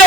2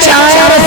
4